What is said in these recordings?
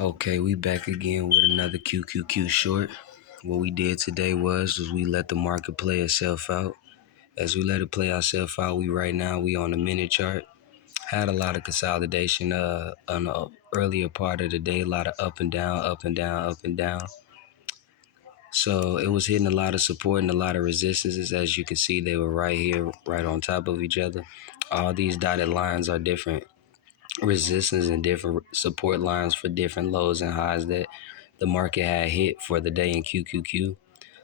Okay, we back again with another QQQ short. What we did today was we let the market play itself out. As we let it play ourselves out, we on the minute chart. Had a lot of consolidation on the earlier part of the day, a lot of up and down, up and down, up and down. So it was hitting a lot of support and a lot of resistances. As you can see, they were right here, right on top of each other. All these dotted lines are different resistance and different support lines for different lows and highs that the market had hit for the day in QQQ.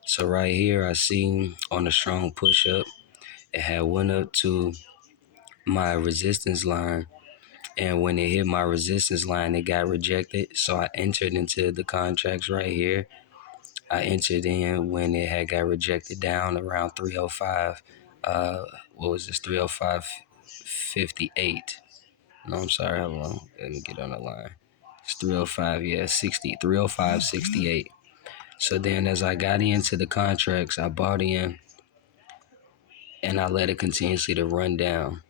So right here, I see on a strong push up, it had went up to my resistance line. And when it hit my resistance line, it got rejected. So I entered into the contracts right here. I entered in when it had got rejected down around 305. What was this? 305.58. No, I'm sorry. Hold on. Let me get on the line. It's 305. Yeah, 60. 305.68. So then as I got into the contracts, I bought in and I let it continuously to run down.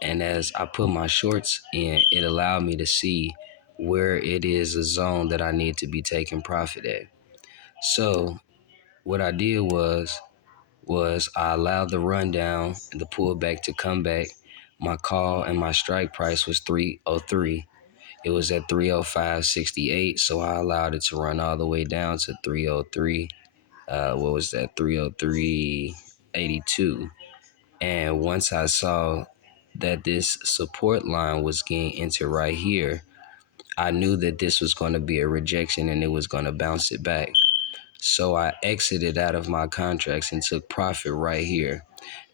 And as I put my shorts in, it allowed me to see where it is a zone that I need to be taking profit at. So what I did was I allowed the rundown and the pullback to come back. My call and my strike price was 303. It was at 305.68, so I allowed it to run all the way down to 303. What was that? 303.82. And once I saw that this support line was getting into right here, I knew that this was going to be a rejection and it was going to bounce it back. So I exited out of my contracts and took profit right here.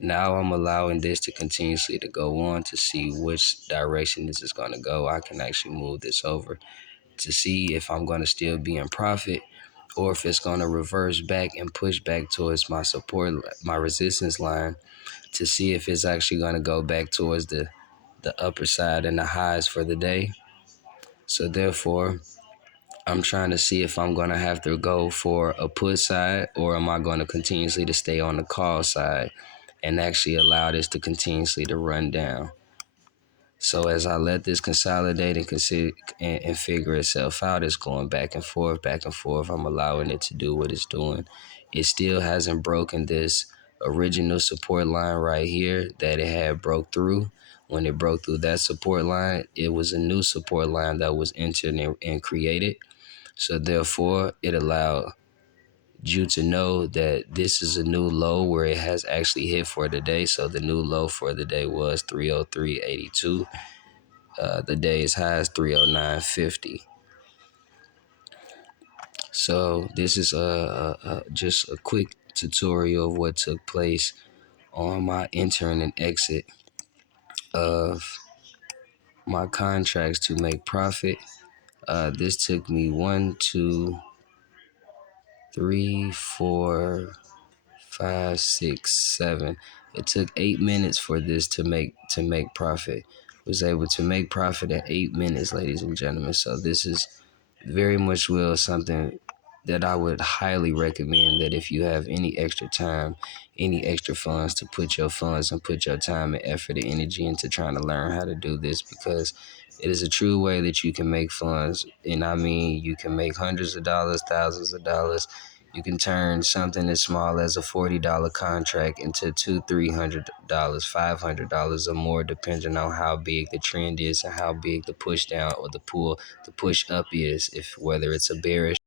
Now I'm allowing this to continuously to go on to see which direction this is going to go. I can actually move this over to see if I'm going to still be in profit or if it's going to reverse back and push back towards my support, my resistance line, to see if it's actually going to go back towards the upper side and the highs for the day. So therefore, I'm trying to see if I'm going to have to go for a put side or am I going to continuously to stay on the call side and actually allow this to continuously to run down. So as I let this consolidate and consider and figure itself out, it's going back and forth, back and forth. I'm allowing it to do what it's doing. It still hasn't broken this original support line right here that it had broke through. When it broke through that support line, it was a new support line that was entered and created. So therefore, it allowed you to know that this is a new low where it has actually hit for the day. So the new low for the day was 303.82. The day's high is 309.50. So this is just a quick tutorial of what took place on my entering and exit of my contracts to make profit. This took me 1, 2, 3, 4, 5, 6, 7. It took 8 minutes for this to make profit. Was able to make profit in 8 minutes, ladies and gentlemen. So this is very much well something that I would highly recommend, that if you have any extra time, any extra funds, to put your funds and put your time and effort and energy into trying to learn how to do this, because it is a true way that you can make funds. And I mean, you can make hundreds of dollars, thousands of dollars. You can turn something as small as a $40 contract into $200, $300, $500 or more, depending on how big the trend is and how big the push down or the push up is, if whether it's a bearish